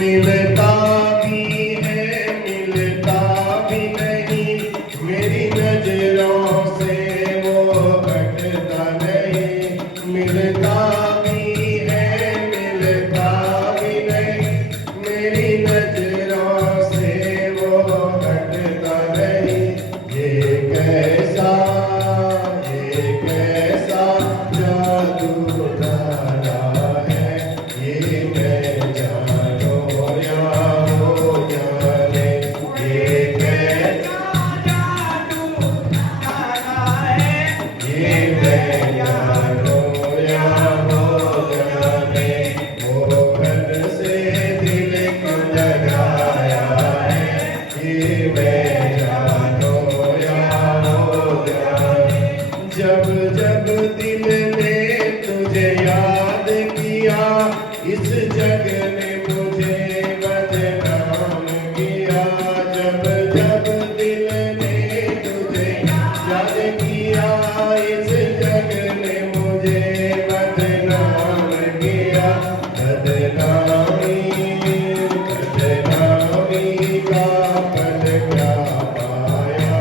मिलता भी है मिलता भी नहीं, मेरी नजरों से वो हटता नहीं। मिलता भी है मिलता भी नहीं, मेरी नजरों से वो हटता नहीं। ये कैसा जादू डाला है, ये मैं जानो या हो जाने। ये कैसा जादू डाला है, ये मैं जानो या हो जाने। मोहन से दिल क्यों लगाया है, ये मैं जानो या हो जाने। जब जब दिल ने तुझे याद किया, इस जग ने मुझे बदनाम किया। जब जब दिल ने तुझे याद किया, इस जग ने मुझे बदनाम किया। बदनामी का फल क्या पाया,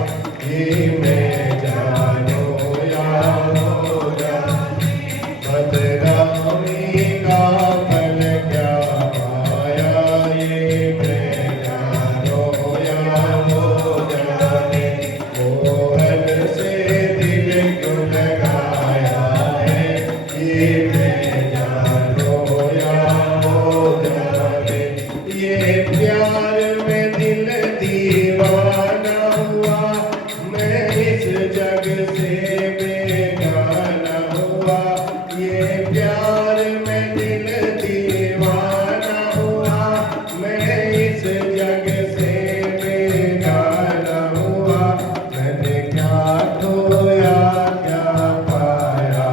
ये मैं जानो या हो जाने। बदनामी का फल क्या पाया, ये मैं जानो या हो जाने। मोहन से दिल क्यों लगाया है, ये मैं जानो या हो जाने। ये प्यार में दिल दीवाना हुआ, मैं इस जग से बेगाना हुआ। ये प्यार में दिल दीवाना हुआ, मैं इस जग से बेगाना हुआ। मैंने क्या खोया क्या पाया,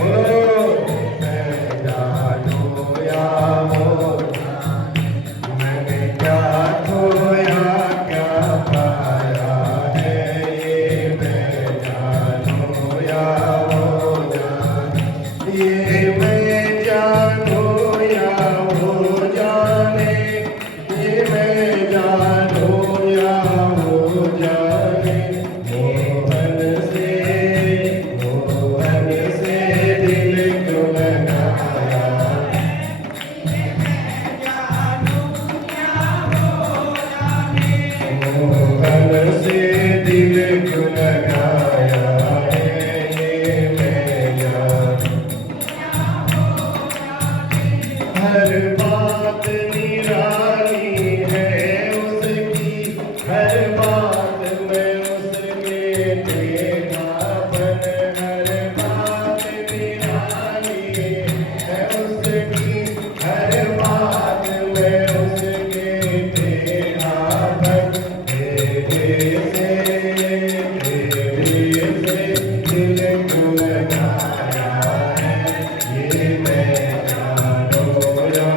मैं जानो या हो जाने। मैंने क्या खोया क्या पाया है, ये मैं जानो या हो जाने। ये मैं जानो या हो जाने, ये मैं जानो या हो जाने। मोहन से दिल क्यों लगाया, मोहन से दिल क्यों लगाया है, ये मैं जानो। हर बात निराली है उसकी, हर बात में उसके तेरापन। हर बात निराली है उसकी, हर बात में उसके तेरापन। तेरे से दिल क्यों लगाया है, ये मैं जानो या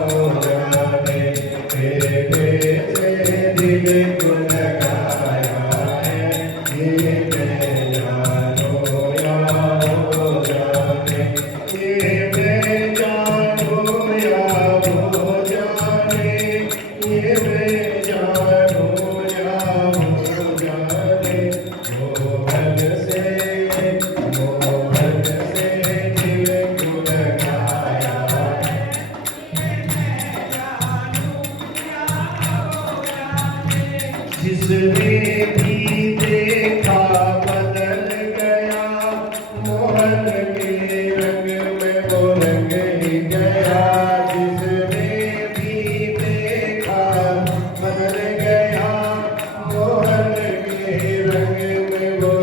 हो जाने। तेरे से दिल क्यों लगाया है, ये मैं जानो या हो जाने। ये मैं जानो या हो जाने, ये मैं जानो या हो जाने। मोहन से दिल क्यों लगाया है, जिसने भी देखा बदल गया, मोहन के रंग में वो रंग ही गया। जिसने भी देखा बदल गया, मोहन के रंग में वो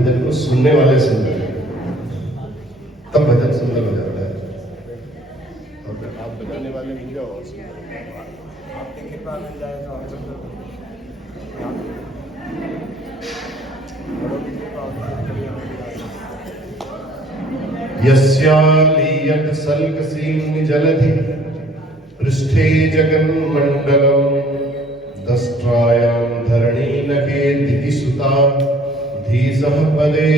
भजन को सुनने वाले सुंदर हैं, तब भजन सुंदर हो जाता है। और आप बजाने वाले मिल जाओ, आपकी कृपा मिल जाए तो हम सब बड़ों की कृपा होती है। यस्यालीयत सल्कसीम्नि जलधि पृष्ठे जगन्मण्डलम् दष्ट्रायां धरणी नखेदिति सुता धीसः पदे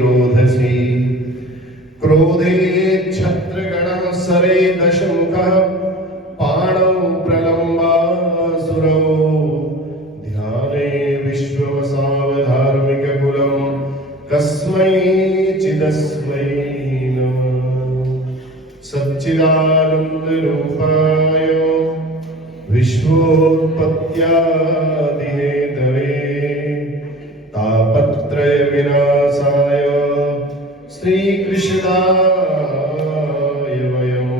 रोधसी क्रोधे क्षत्रगणः सरे दशमुखः पाणौ प्रलम्बासुरौ ध्याने विश्ववसावधार्मिककुलं कस्मै चिदस्मै नमः। सच्चिदानन्दरूपाय विश्वोत्पत्त्यादिहेतवे तापत्रय विनाशाय श्रीकृष्णाय वयं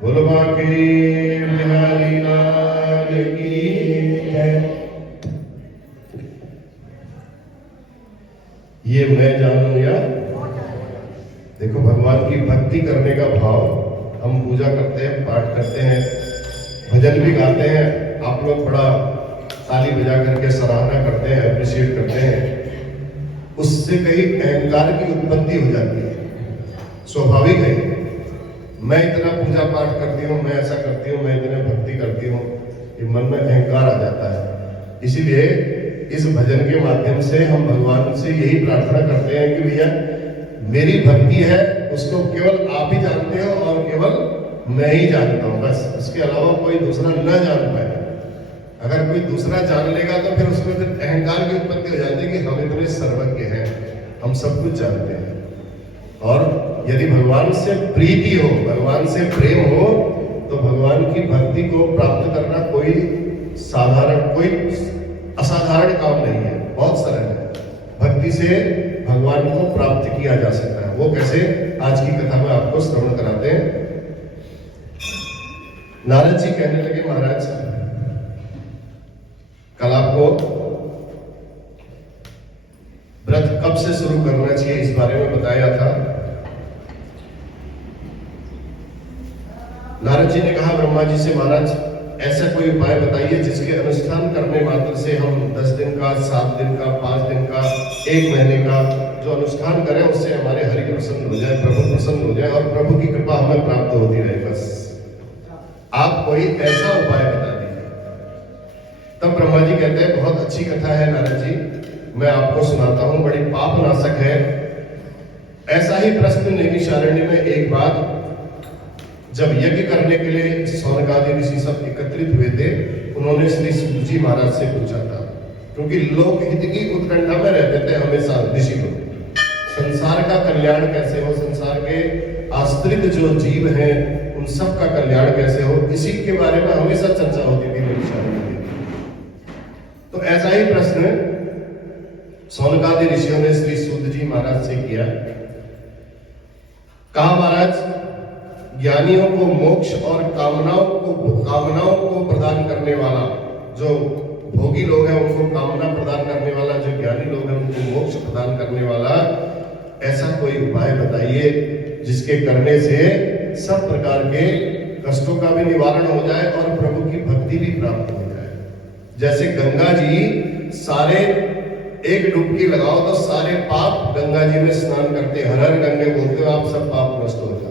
बोलो बांके बिहारी लाल की जय। ये मैं जानूं या देखो, भगवान की भक्ति करने का भाव, हम पूजा करते हैं, पाठ करते हैं, भजन भी गाते हैं, आप लोग बड़ा ताली बजा करके सराहना करते हैं, अप्रिशिएट करते हैं, उससे कहीं अहंकार की उत्पत्ति हो जाती है। स्वाभाविक है, मैं इतना पूजा पाठ करती हूँ, मैं ऐसा करती हूँ, मैं इतने भक्ति करती हूँ, ये मन में अहंकार आ जाता है। इसीलिए इस भजन के माध्यम से हम भगवान से यही प्रार्थना करते हैं कि भैया मेरी भक्ति है, उसको केवल आप ही जानते हो और केवल मैं ही जानता हूँ, बस उसके अलावा कोई दूसरा न जान पाए। अगर कोई दूसरा जान लेगा तो फिर उसमें फिर अहंकार की उत्पत्ति हो जाती है कि हम इतने सर्वज्ञ हैं, हम सब कुछ जानते हैं। और यदि भगवान से प्रीति हो, भगवान से प्रेम हो, तो भगवान की भक्ति को प्राप्त करना कोई असाधारण काम नहीं है, बहुत सरल है। भक्ति से भगवान को प्राप्त किया जा सकता है। वो कैसे, आज की कथा में आपको श्रवण कराते हैं। नारद जी कहने लगे, महाराज कल आपको व्रत कब से शुरू करना चाहिए इस बारे में बताया था। नारद जी ने कहा ब्रह्मा जी से, महाराज ऐसा कोई उपाय बताइए जिसके अनुष्ठान करने मात्र से हम 10 दिन का, 7 दिन का, 5 दिन का, 1 महीने का जो अनुष्ठान करें उससे हमारे हरि प्रसन्न हो जाए, प्रभु प्रसन्न हो जाए और प्रभु की कृपा हमें प्राप्त होती रहे। बस आप कोई ऐसा उपाय बता दीजिए। तब ब्रह्मा जी कहते हैं, बहुत अच्छी कथा है नारद जी, मैं आपको सुनाता हूं, बड़ी पापनाशक है। ऐसा ही प्रश्न नैमिषारण्य में एक बार जब यज्ञ करने के लिए सौनकादि ऋषि सब एकत्रित हुए थे, उन्होंने श्री सूत जी महाराज से पूछा था, क्योंकि लोग हित की उत्कंठा में रहते थे हमेशा ऋषि लोग, संसार का कल्याण कैसे हो, संसार के आश्रित जो जीव हैं उन सब का कल्याण कैसे हो, इसी के बारे में हमेशा चर्चा होती थी नैमिषारण्य में। तो ऐसा ही प्रश्न सौनकादि ऋषियों ने श्री सूत जी महाराज से किया। कहा, महाराज ज्ञानियों को मोक्ष और कामनाओं को प्रदान करने वाला, जो भोगी लोग हैं उनको कामना प्रदान करने वाला, जो ज्ञानी लोग हैं उनको मोक्ष प्रदान करने वाला ऐसा कोई उपाय बताइए जिसके करने से सब प्रकार के कष्टों का भी निवारण हो जाए और प्रभु की भक्ति भी प्राप्त हो जाए। जैसे गंगा जी, सारे एक डुबकी लगाओ तो सारे पाप गंगा जी में स्नान करते, हर हर गंगे बोलते हो आप, सब पाप नष्ट हो जाते।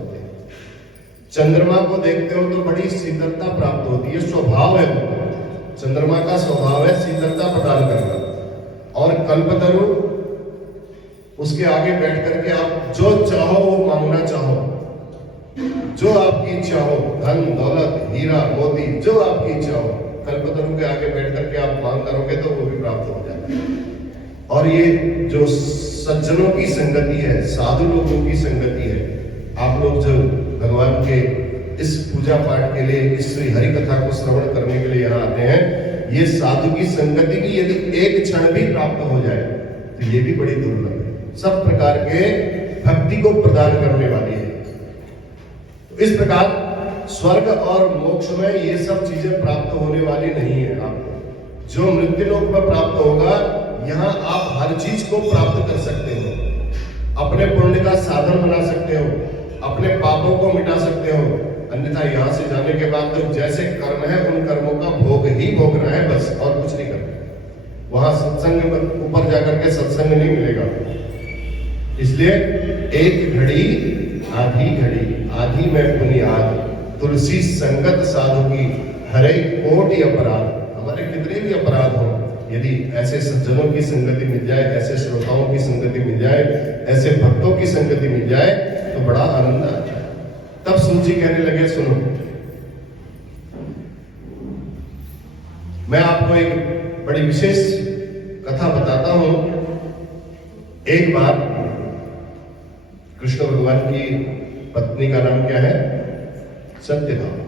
चंद्रमा को देखते हो तो बड़ी शीतलता प्राप्त होती है, स्वभाव है, चंद्रमा का स्वभाव है शीतलता प्रदान करना। और कल्पतरु, उसके आगे बैठ करके आप जो चाहो वो मांगना चाहो, जो आपकी इच्छा हो, धन दौलत हीरा मोती जो आपकी इच्छा हो, कल्पतरु के आगे बैठ करके आप मांग करोगे तो वो भी प्राप्त हो जाता है। और ये जो सज्जनों की संगति है, साधु लोगों की संगति है, आप लोग जो भगवान के इस पूजा पाठ के लिए, इस श्री हरि कथा को श्रवण करने के लिए यहाँ आते हैं, ये साधु की संगति भी यदि एक क्षण भी प्राप्त हो जाए तो ये भी बड़ी दुर्लभ है, सब प्रकार के भक्ति को प्रदान करने वाली है। तो इस प्रकार स्वर्ग और मोक्ष में ये सब चीजें प्राप्त होने वाली नहीं है। आपको जो मृत्यु लोक में प्राप्त होगा हर चीज को प्राप्त कर सकते हो, अपने पुण्य का साधन बना सकते हो, अपने पापों को मिटा सकते हो। अन्यथा यहाँ से जाने के बाद तो जैसे कर्म है उन कर्मों का भोग ही भोगना है, बस और कुछ नहीं करना। वहां सत्संग में ऊपर जाकर के सत्संग नहीं मिलेगा। इसलिए एक घड़ी आधी घड़ी, आधी में बुनियाद, तुलसी संगत साधु की हरे कोटि अपराध। हमारे कितने भी अपराध हो, यदि ऐसे सज्जनों की संगति मिल जाए, ऐसे श्रोताओं की संगति मिल जाए, ऐसे भक्तों की संगति मिल जाए तो बड़ा आनंद आता है। तब सूत जी कहने लगे, सुनो, मैं आपको एक बड़ी विशेष कथा बताता हूं। एक बार कृष्ण भगवान की पत्नी का नाम क्या है? सत्यभामा।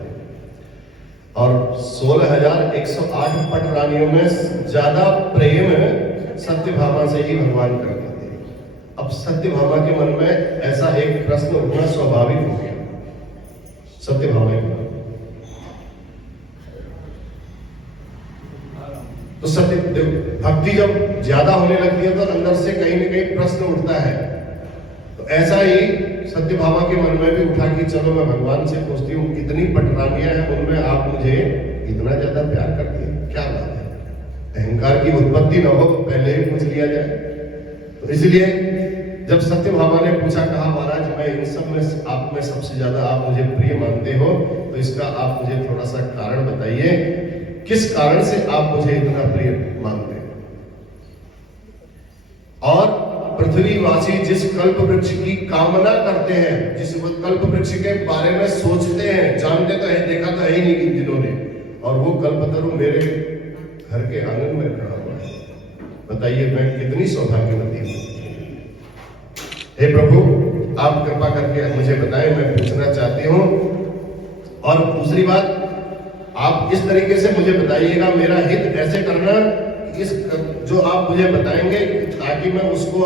और 16,108 पट रानियों में ज्यादा प्रेम सत्यभामा से ही भगवान करते थे। अब सत्यभामा के मन में ऐसा एक प्रश्न उठना स्वाभाविक हो गया। सत्यभामा के मन तो सत्य भक्ति जब ज्यादा होने लगती है तो अंदर से कहीं न कहीं प्रश्न उठता है। तो ऐसा ही सत्यभामा के मन में भी उठा कि चलो मैं भगवान से पूछती हूँ, इतनी पटरानियां हैं, उनमें आप मुझे इतना ज्यादा प्यार करती हैं, क्या बात है? अहंकार की उत्पत्ति न हो तो पहले ही पूछ लिया जाए। तो इसलिए जब सत्यभामा ने पूछा, कहा महाराज मैं इन सब में आप में सबसे ज्यादा आप मुझे प्रिय मानते हो, तो इसका आप मुझे थोड़ा सा कारण बताइए, किस कारण से आप मुझे इतना प्रिय मानते हैं? और पृथ्वीवासी जिस कल्प वृक्ष की कामना करते हैं, जिस कल्प वृक्ष के बारे में सोचते हैं, जानते तो है, देखा तो है ही नहीं इन दिनों ने, और वो कल्पतरु मेरे घर के आंगन में खड़ा हुआ है, बताइए मैं कितनी सौभाग्यवती हूं। हे प्रभु, आप कृपा करके मुझे बताएं, मैं पूछना चाहती हूं। और दूसरी बात, आप इस तरीके से मुझे बताइएगा, मेरा हित ऐसे करना, इस जो आप मुझे बताएंगे ताकि मैं उसको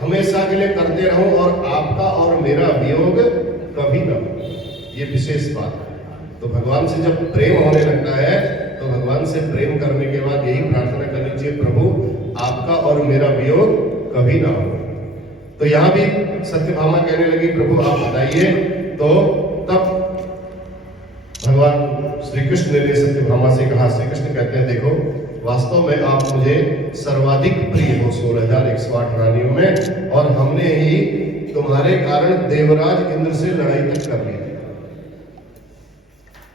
हमेशा के लिए करते रहूं और आपका और मेरा वियोग कभी ना हो। ये विशेष बात है। तो भगवान से जब प्रेम होने लगता है तो भगवान से प्रेम करने के बाद यही प्रार्थना करनी चाहिए, प्रभु आपका और मेरा वियोग कभी ना हो। तो यहां भी सत्यभामा कहने लगी, प्रभु आप बताइए। तो तब भगवान श्री कृष्ण ने सत्यभामा से कहा, श्री कृष्ण कहते हैं, देखो वास्तव में आप मुझे सर्वाधिक प्रिय हो 16,108 रानियों में, और हमने ही तुम्हारे कारण देवराज इंद्र से लड़ाई तक कर ली।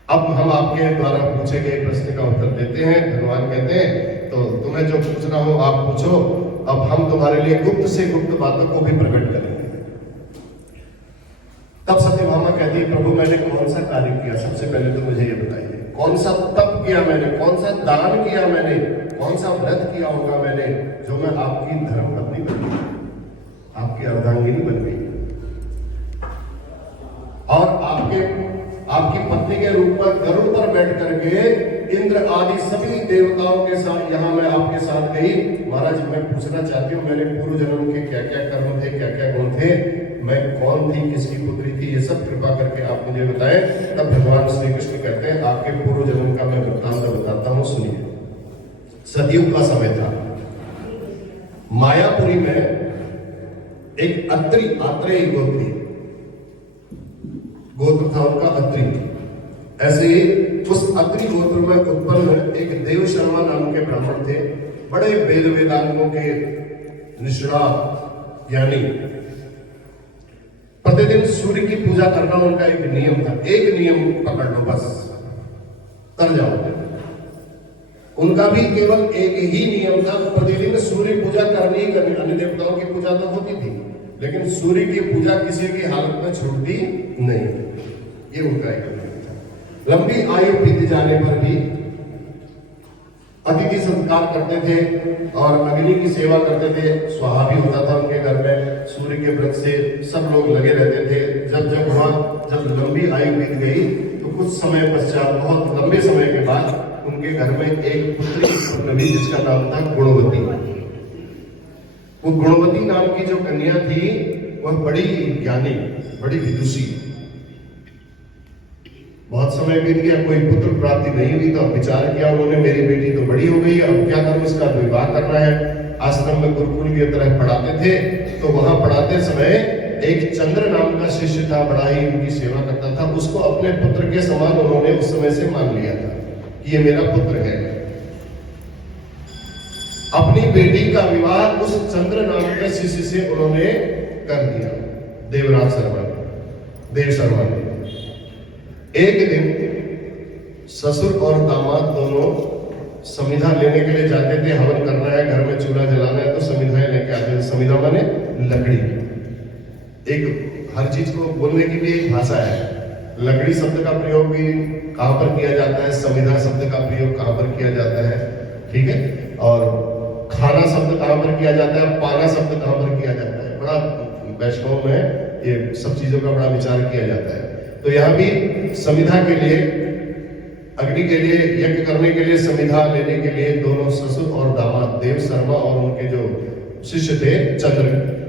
अब हम आपके द्वारा पूछे गए प्रश्न का उत्तर देते हैं। भगवान कहते हैं, तो तुम्हें जो पूछना हो आप पूछो, अब हम तुम्हारे लिए गुप्त से गुप्त बातों को भी प्रकट करेंगे। तब सत्यभामा कहती है, प्रभु मैंने कौन सा कार्य किया? सबसे पहले तो मुझे ये बताइए, कौन सा तप किया मैंने, कौन सा दान किया मैंने, कौन सा व्रत किया होगा मैंने, जो मैं आपकी धर्म पत्नी बन गई, आपकी अर्धांगिनी बन गई, और आपकी पत्नी के रूप में गरुड़ पर बैठ करके इंद्र आदि सभी देवताओं के साथ यहां मैं आपके साथ गई। महाराज मैं पूछना चाहती हूँ, मेरे पूर्व जन्म के क्या क्या कर्म थे, क्या क्या गुण थे, मैं कौन थी, किसकी पुत्री थी, ये सब कृपा करके आप मुझे बताएं। तब भगवान श्री कृष्ण कहते हैं, आपके पूर्व जन्म का मैं वृत्तांत बताता हूँ, सुनिए। सतयुग का समय था, मायापुरी में एक आत्रेय गोत्र था उनका, अत्रि। ऐसे ही उस अत्रि गोत्र में उत्पन्न एक देव शर्मा नाम के ब्राह्मण थे, बड़े वेद वेदांगों के निष्णात ज्ञानी। प्रतिदिन सूर्य की पूजा करना उनका एक नियम था। एक नियम पकड़ लो बस, तर जाओ। उनका भी केवल एक ही नियम था, प्रतिदिन सूर्य पूजा करनी ही करनी। अन्य देवताओं की पूजा तो होती थी, लेकिन सूर्य की पूजा किसी भी हालत में छूटती नहीं। ये उनका एक नियम था। लंबी आयु बीत जाने पर भी अतिथि सत्कार करते थे और अग्नि की सेवा करते थे। स्वाहा भी होता था उनके घर में। सूर्य के व्रत से सब लोग लगे रहते थे। जब लंबी आयु बीत गई तो कुछ समय पश्चात, बहुत लंबे समय के बाद, उनके घर में एक पुत्री उत्पन्न हुई जिसका नाम था गुणवती। वो गुणवती नाम की जो कन्या थी वह बड़ी ज्ञानी, बड़ी विदुषी। बहुत समय बीत गया, कोई पुत्र प्राप्ति नहीं हुई, तो अब विचार किया उन्होंने, मेरी बेटी तो बड़ी हो गई, अब क्या करूं, इसका विवाह करना है। आश्रम में गुरुकुल की तरह पढ़ाते थे, तो वहां पढ़ाते समय एक चंद्र नाम का शिष्य था, बड़ा ही उनकी सेवा करता था। उसको अपने पुत्र के समान उन्होंने उस समय से मान लिया था कि ये मेरा पुत्र है। अपनी बेटी का विवाह उस चंद्र नाम के शिष्य से उन्होंने कर दिया, देवराज शर्मा, देव शर्मा ने। एक दिन ससुर और दामाद दोनों समिधा लेने के लिए जाते थे। हवन करना है, घर में चूल्हा जलाना है, तो समिधाएं लेके आते थे। समिधा माने लकड़ी। एक हर चीज को बोलने की भी एक भाषा है। लकड़ी शब्द का प्रयोग भी कहां पर किया जाता है, समिधा शब्द का प्रयोग कहां पर किया जाता है, ठीक है। और खाना शब्द कहां पर किया जाता है, पाना शब्द कहां पर किया जाता है। बड़ा वैष्णव में ये सब चीजों का बड़ा विचार किया जाता है। तो यहाँ भी समिधा के लिए, अग्नि के लिए, यज्ञ करने के लिए, समिधा लेने के लिए दोनों ससुर और दामाद, देव शर्मा और उनके जो शिष्य थे चंद्र,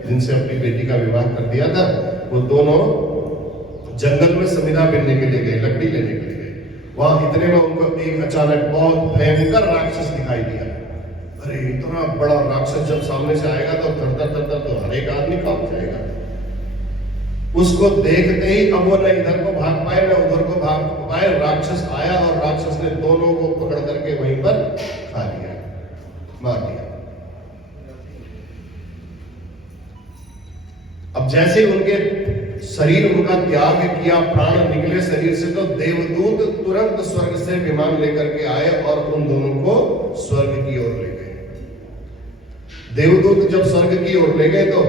जिनसे अपनी बेटी का विवाह कर दिया था, वो दोनों जंगल में समिधा बिनने के लिए गए, लकड़ी लेने के लिए गए। वहां इतने में उनको एक अचानक बहुत भयंकर राक्षस दिखाई दिया। अरे इतना बड़ा राक्षस जब सामने से आएगा तो थरथर तो हर एक आदमी कांप जाएगा। उसको देखते ही अब वो न इधर को भाग पाए न उधर को भाग पाए। राक्षस आया और राक्षस ने दोनों को पकड़ करके वहीं पर खा लिया, मार दिया। अब जैसे उनके शरीर उनका त्याग किया, प्राण निकले शरीर से, तो देवदूत तुरंत स्वर्ग से विमान लेकर के आए और उन दोनों को स्वर्ग की ओर ले गए। देवदूत जब स्वर्ग की ओर ले गए तो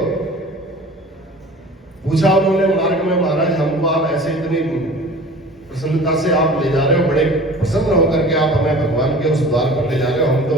पूछा उन्होंने मार्ग में, महाराज हमको आप ऐसे इतनी प्रसन्नता से आप ले जा रहे हो, बड़े प्रसन्न होकर के आप हमें भगवान के उस द्वार पर ले जा रहे हो, हम तो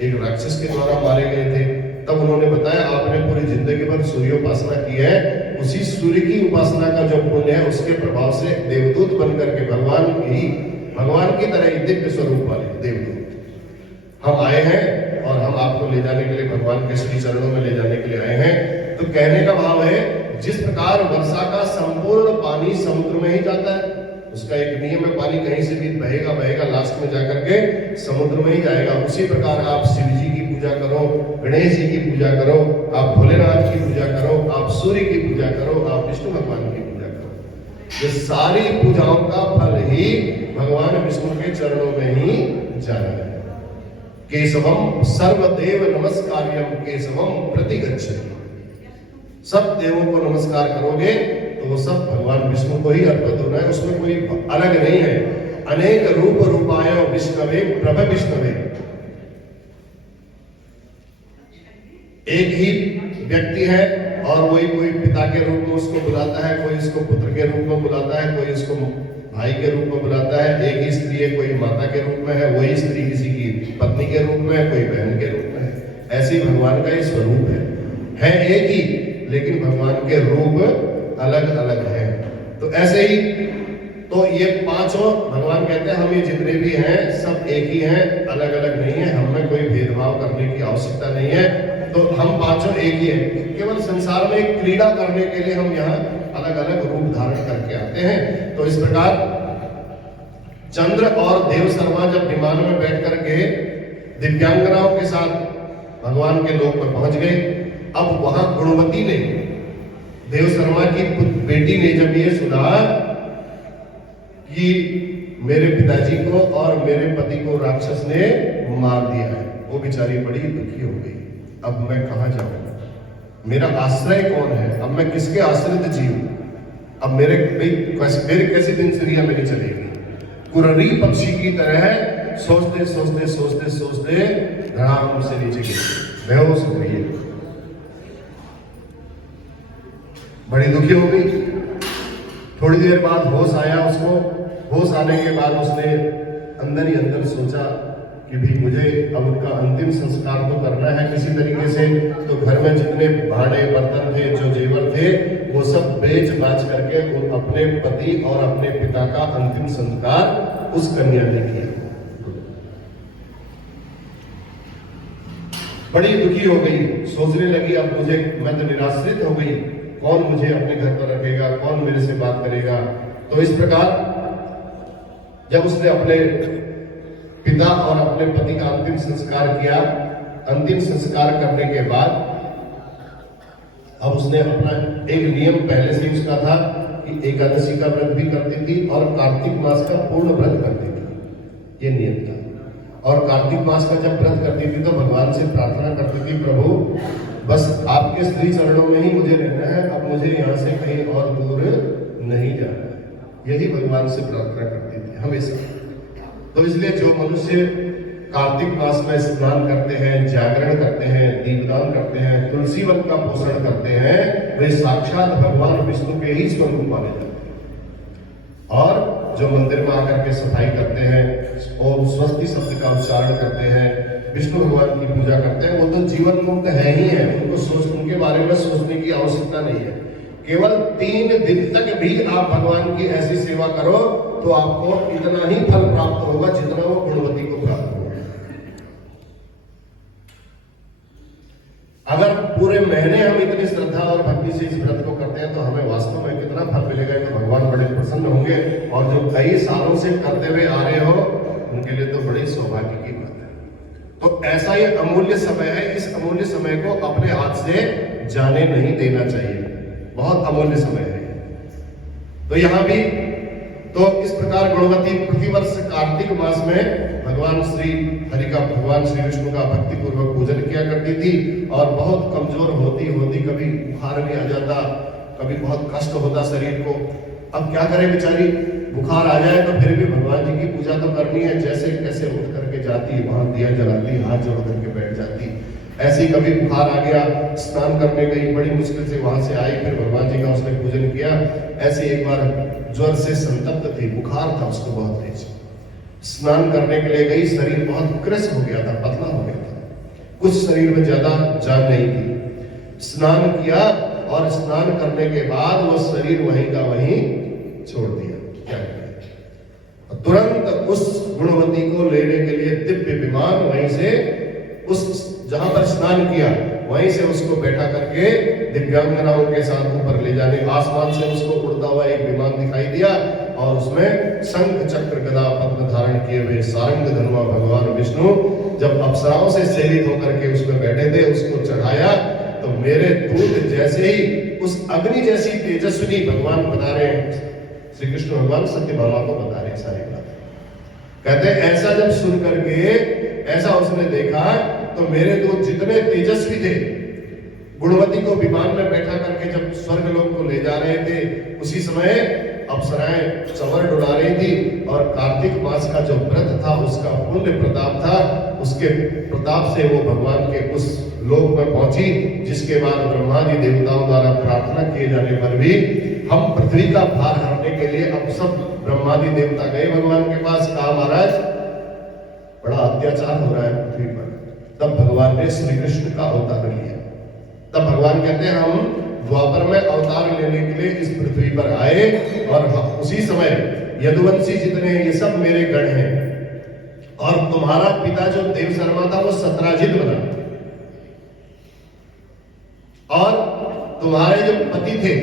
एक राक्षस के द्वारा मारे गए थे। तब उन्होंने बताया आपने पूरी जिंदगी भर सूर्योपासना की है, उसी सूर्य की उपासना का जो पुण्य है उसके प्रभाव से देवदूत बनकर के भगवान की तरह ही दिव्य स्वरूप वाले देवदूत हम आए हैं और हम आपको ले जाने के लिए भगवान के श्री चरणों में ले जाने के लिए आए हैं। तो कहने का भाव है, जिस प्रकार वर्षा का संपूर्ण पानी समुद्र में ही जाता है, उसका एक नियम है, पानी कहीं से भी बहेगा बहेगा, लास्ट में जाकर के समुद्र में ही जाएगा। उसी प्रकार आप शिव जी की पूजा करो, गणेश जी की पूजा करो, आप भोलेनाथ की पूजा करो, आप सूर्य की पूजा करो, आप विष्णु भगवान की पूजा करो। ये सारी पूजाओं का फल ही भगवान विष्णु के चरणों में ही जाना है। केशवम सर्वदेव नमस्कार्यम केशवम प्रतिगच्छति। सब देवों को नमस्कार करोगे तो वो सब भगवान विष्णु को ही अर्पित होना है, उसमें कोई अलग नहीं है। अनेक रूप रूपाय विष्णवे प्रभ विष्णवे, एक ही व्यक्ति है और वही कोई पिता के रूप में उसको बुलाता है, कोई इसको पुत्र के रूप में बुलाता है, कोई इसको भाई के रूप में बुलाता है। एक ही स्त्री है, कोई माता के रूप में है, वही स्त्री किसी की पत्नी के रूप में है, कोई बहन के रूप में है। ऐसे ही भगवान का ये स्वरूप है एक ही, लेकिन भगवान के रूप अलग अलग है। तो ऐसे ही तो ये पांचों भगवान कहते हैं हम ये जितने भी हैं सब एक ही हैं, अलग अलग नहीं है, हमें कोई भेदभाव करने की आवश्यकता नहीं है। तो हम पांचों एक ही हैं, केवल संसार में एक क्रीड़ा करने के लिए हम यहाँ अलग अलग रूप धारण करके आते हैं। तो इस प्रकार चंद्र और देव शर्मा जब विमान में बैठ करके दिव्यांगनाओं के साथ भगवान के लोक में पहुंच गए, अब वहां गुणवती ने, देव शर्मा की बेटी ने जब ये सुना कि मेरे पिताजी को और मेरे पति को राक्षस ने मार दिया है, वो बेचारी बड़ी दुखी हो गई। अब मैं कहां जाऊं, मेरा आश्रय कौन है, अब मैं किसके आश्रित जीऊं, अब मेरे कैसी दिनचर्या मेरी चलेगी। कुररी पक्षी की तरह सोचते सोचते सोचते सोचते धड़ाम से नीचे गिरी, बेहोश हो गई, बड़ी दुखी हो गई। थोड़ी देर बाद होश आया उसको। होश आने के बाद उसने अंदर ही अंदर सोचा कि भी मुझे अब उनका अंतिम संस्कार तो करना है किसी तरीके से। तो घर में जितने भाड़े बर्तन थे, जो जेवर थे, वो सब बेच बाच करके अपने पति और अपने पिता का अंतिम संस्कार उस कन्या ने किया। बड़ी दुखी हो गई, सोचने लगी अब मैं तो निराश्रित हो गई, कौन मुझे अपने घर पर रखेगा, कौन मेरे से बात करेगा। तो इस प्रकार जब उसने अपने पिता और अपने पति का अंतिम संस्कार किया अंतिम संस्कार करने के बाद अब उसने अपना एक नियम पहले से ही उसका था कि एकादशी का व्रत भी करती थी और कार्तिक मास का पूर्ण व्रत करती थी, ये नियम था। और कार्तिक मास का जब व्रत करती थी तो भगवान से प्रार्थना करती थी, प्रभु बस आपके श्री चरणों में ही मुझे रहना है, अब मुझे यहाँ से कहीं और दूर नहीं जाना है। यही भगवान से प्रार्थना करती थी हमेशा। तो इसलिए जो मनुष्य कार्तिक मास में स्नान करते हैं, जागरण करते हैं, दीपदान करते हैं, तुलसी वन का पोषण करते हैं, वे साक्षात भगवान विष्णु के ही स्वरूप माने जाते हैं। और जो मंदिर में आकर के सफाई करते हैं, ओम स्वस्ति शब्द का उच्चारण करते हैं, विष्णु भगवान की पूजा करते हैं, वो तो जीवन मुक्त है ही है। उनके बारे में सोचने की आवश्यकता नहीं है। केवल 3 दिन तक भी आप भगवान की ऐसी सेवा करो तो आपको इतना ही फल प्राप्त होगा जितना वो गुणवती को प्राप्त होगा। अगर पूरे महीने हम इतनी श्रद्धा और भक्ति से इस व्रत को करते हैं तो हमें वास्तव में कितना फल मिलेगा, तो भगवान बड़े प्रसन्न होंगे। और जो कई सालों से करते हुए आ रहे हो उनके लिए तो बड़ी सौभाग्य की बात है। तो ऐसा ही अमूल्य समय है, इस अमूल्य समय को अपने हाथ से जाने नहीं देना चाहिए। बहुत अमूल्य समय है। तो यहाँ भी तो इस प्रकार गुणवती प्रतिवर्ष कार्तिक मास में भगवान श्री हरि का, भगवान श्री विष्णु का भक्ति पूर्वक पूजन किया करती थी। और बहुत कमजोर होती होती कभी बुखार भी आ जाता, कभी बहुत कष्ट होता शरीर को। अब क्या करे बेचारी, बुखार आ जाए तो फिर भी भगवान जी की पूजा तो करनी है। जैसे कैसे उठ करके जाती, वहां दिया जलाती, हाथ जोड़ करके बैठ जाती। ऐसी कभी बुखार आ गया, स्नान करने गई, बड़ी मुश्किल से वहां से आई, फिर भगवान जी का उसने पूजन किया। ऐसे एक बार ज्वर से संतप्त थी, बुखार था उसको बहुत तेज, स्नान करने के लिए गई, शरीर बहुत क्रश हो गया था, पतला हो गया था, कुछ शरीर में ज्यादा जान नहीं थी। स्नान किया और स्नान करने के बाद वो शरीर वहीं का वहीं छोड़ दिया। क्या किया, तुरंत उस गुणवती को लेने के लिए दिव्य विमान वहीं से, उस जहां पर स्नान किया वहीं से उसको बैठा करके दिव्यांगनाओं के साथ ऊपर ले जाने, आसमान से उसको उड़ता हुआ एक विमान दिखाई दिया और उसमें शंख चक्र गदा पद्म धारण किए हुए सारंग धनुआ भगवान विष्णु जब अप्सराओं से सेवित होकर के उसमें बैठे थे, उसको चढ़ाया तो मेरे दूत जैसे ही उस अग्नि जैसी तेजस्विनी भगवान बता रहे हैं, श्री कृष्ण भगवान सत्यभामा को बता रहे सारी बात। कहते हैं ऐसा जब सुन करके ऐसा उसने देखा तो मेरे दूत जितने तेजस्वी थे, गुणवती को विमान में बैठा करके जब स्वर्ग लोक को ले जा रहे थे, उसी समय अप्सराएं चंवर डुला रही थी। और कार्तिक मास का जो व्रत था उसका पुण्य प्रताप था, उसके प्रताप से वो भगवान के उस लोक में पहुंची, जिसके बाद ब्रह्मादि देवताओं द्वारा प्रार्थना किए जाने पर भी हम पृथ्वी का भार हरने के लिए अब सब ब्रह्मादि देवता गए भगवान के पास, कहा महाराज बड़ा अत्याचार हो रहा है पृथ्वी पर। तब भगवान ने श्री कृष्ण का अवतार लिया। तब भगवान कहते हैं हम द्वापर में अवतार लेने के लिए इस पृथ्वी पर आए और उसी समय यदुवंशी जितने ये सब मेरे गण हैं और तुम्हारा पिता जो देव शर्मा था वो सत्राजित बना और तुम्हारे जो पति थे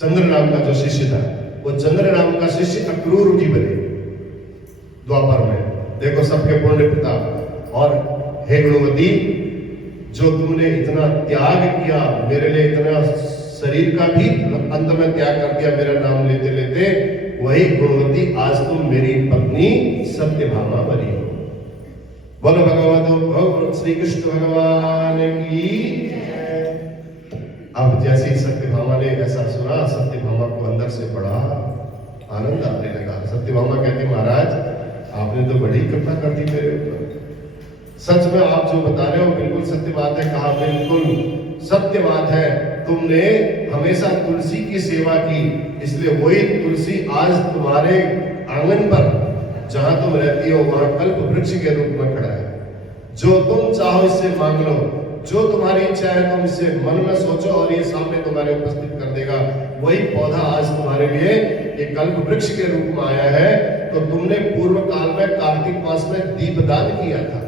चंद्र नाम का जो शिष्य था वो चंद्र नाम का शिष्य अक्रूर जी बने द्वापर में। देखो सबके पुण्य प्रताप। और हे गुणवती जो तुमने इतना त्याग किया मेरे लिए, इतना शरीर का भी अंत में त्याग कर दिया मेरा नाम लेते लेते, वही गुणवती आज तुम मेरी पत्नी सत्यभामा बनी हो। बोलो भगवत श्री कृष्ण भगवान की। अब जैसे ही सत्यभामा ने ऐसा सुना, सत्यभामा को अंदर से बड़ा आनंद आने लगा। सत्यभामा कहते महाराज आपने तो बड़ी कृपा कर दी मेरे ऊपर, सच में आप जो बता रहे हो बिल्कुल सत्य बात है। कहा बिल्कुल सत्य बात है, तुमने हमेशा तुलसी की सेवा की, इसलिए वही तुलसी आज तुम्हारे आंगन पर जहां तुम रहती हो वहां कल्प वृक्ष के रूप में खड़ा है। जो तुम चाहो इससे मांग लो, जो तुम्हारी इच्छा है तुम इससे मन में सोचो और ये सामने तुम्हारे उपस्थित कर देगा। वही पौधा आज तुम्हारे लिए ये कल्प वृक्ष के रूप में आया है। तो तुमने पूर्व काल में कार्तिक मास में दीपदान किया था,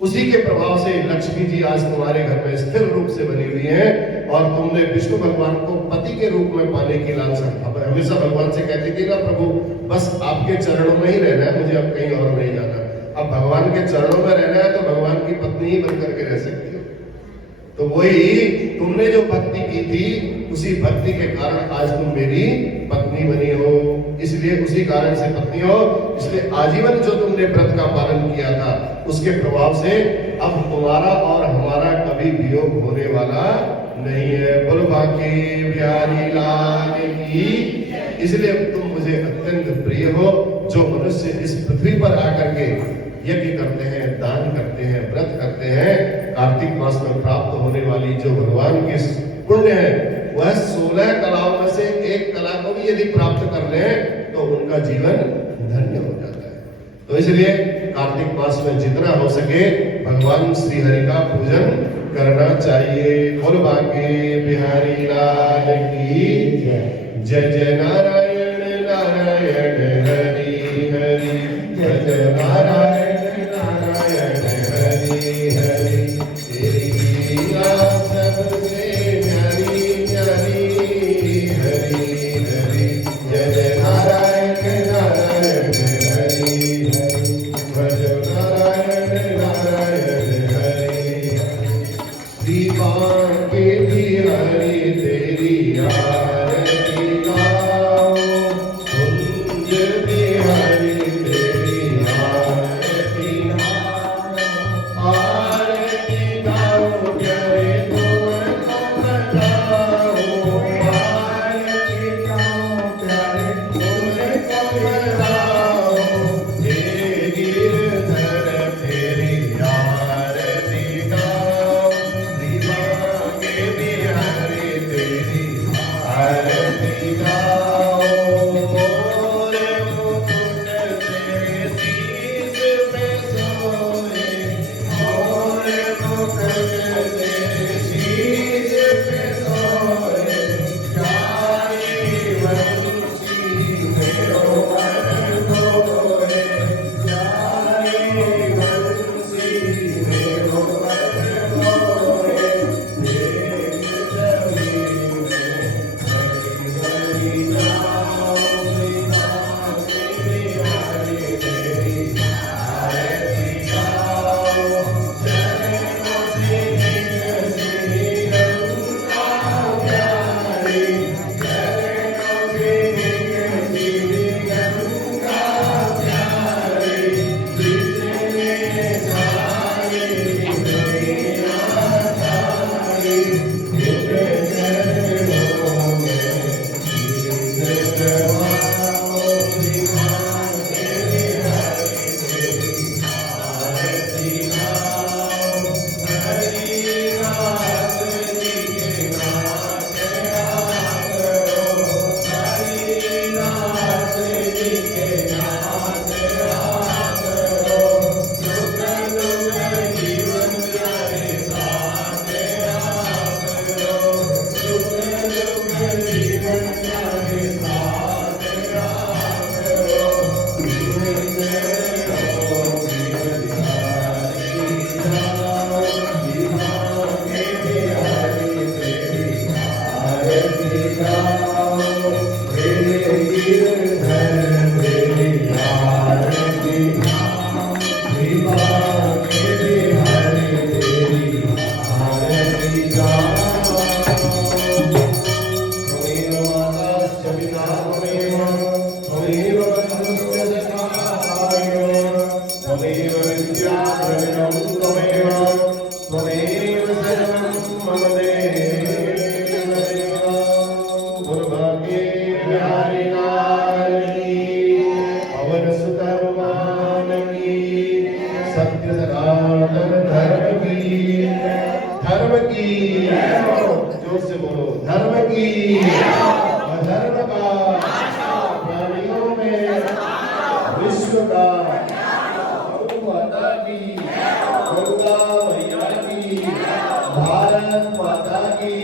उसी के प्रभाव से लक्ष्मी जी आज तुम्हारे घर में स्थिर रूप से बनी हुई है। और तुमने विष्णु भगवान को पति के रूप में पाने की लालसा, हमेशा भगवान से कहती थी ना प्रभु बस आपके चरणों में ही रहना है, मुझे अब कहीं और नहीं जाना। अब भगवान के चरणों में रहना है तो भगवान की पत्नी ही बन करके रह सकती हो। तो वही तुमने जो भक्ति की थी उसी भक्ति के कारण आज तुम मेरी पत्नी बनी हो, इसलिए उसी कारण से पत्नी हो। इसलिए आजीवन जो तुमने व्रत का पालन किया था उसके प्रभाव से अब तुम्हारा और हमारा कभी वियोग होने वाला नहीं है। बोलो बाकी बिहारी लाल की। इसलिए तुम मुझे अत्यंत प्रिय हो। जो मनुष्य इस पृथ्वी पर आकर के यज्ञ करते हैं, दान करते हैं, व्रत करते हैं, कार्तिक मास में प्राप्त होने वाली जो भगवान की पुण्य है वह 16 कलाओं में से एक कला को भी यदि प्राप्त कर ले तो उनका जीवन धन्य हो जाता है। तो इसलिए कार्तिक मास में जितना हो सके भगवान श्री हरि का पूजन करना चाहिए। बोल बाके बिहारी लाल की जय। जय नारायण नारायण हरि हरि, जय जय नारायण नारायण हरि हरि। तेरी लीला सबसे प्यारी प्यारी हरि हरि, जय जय नारायण नारायण हरि हरि, भज नारायण नारायण हरि हरि। श्री बांके बिहारी तेरी आरती गाओ, कुंज बिहारी तेरी आरती गाओ। आरती गाओ प्यारे तुमको बताओ, आरती गाओ प्यारे तुमको बताओ। हे गिरधर तेरी आरती गाओ, श्री बांके बिहारी तेरी आरती गाओ। मोरे मुकुट तेरे शीश पे सोए, मोरे मुकुट तेरे शीश पे सोए। प्यारी बंसी मेरो मन खोए, प्यारी बंसी मेरो मन खोए। देख जमीन में हरि हरि नाम, श्री बांके बिहारी तेरी आरती गाओ। चरणों से निकसी गंगा प्यारी, चरणों से निकसी गंगा प्यारी। जिसने सारी दुनिया सारी तेरे चरणों में शीश नवाओ। श्री बांके बिहारी तेरी आरती गाओ। हरिदास जी के नाथ आकरो, हरिदास जी के नाथ आकरो। सुख दुख जीवन प्यारे साथ आकरो, सुख दुख जीवन प्यारे साथ आकरो। जीवन करो बिहारी जाओ, श्री बांके बिहारी तेरी आरती गाओ। हे गिरधर तेरी आरती गाओ, श्री बांके बिहारी तेरी आरती गाओ। त्वमेव माताश्च पिता त्वमेव, त्वमेव बन्धुश्च सखाय, त्वमेव विद्या द्रविणं त्वमेव, त्वमेव सर्वं मम देव देव। गुरु भाग्ये बिहारी लाल की, पवन सुत हनुमान की, सत्य सनातन धर्म की, धर्म की। जोर से बोलो धर्म की। अधर्म का प्राणियों में विश्व का। गौ माता की, गंगा मैया की, भारत माता की।